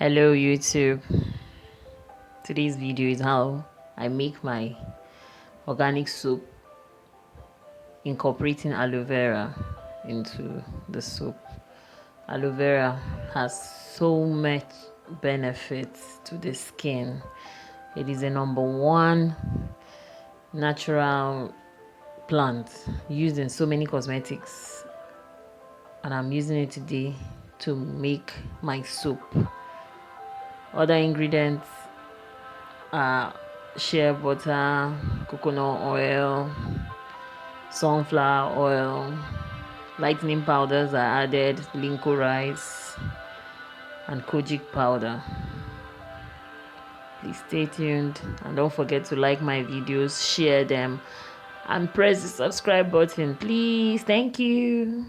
Hello YouTube. Today's video is how I make my organic soap incorporating aloe vera into the soap. Aloe vera has so much benefits to the skin. It is a number one natural plant used in so many cosmetics, and I'm using it today to make my soap. Other ingredients are shea butter, coconut oil, sunflower oil, lightening powders are added, Lincorice and Kojic Powder. Please stay tuned and don't forget to like my videos, share them, and press the subscribe button, please. Thank you.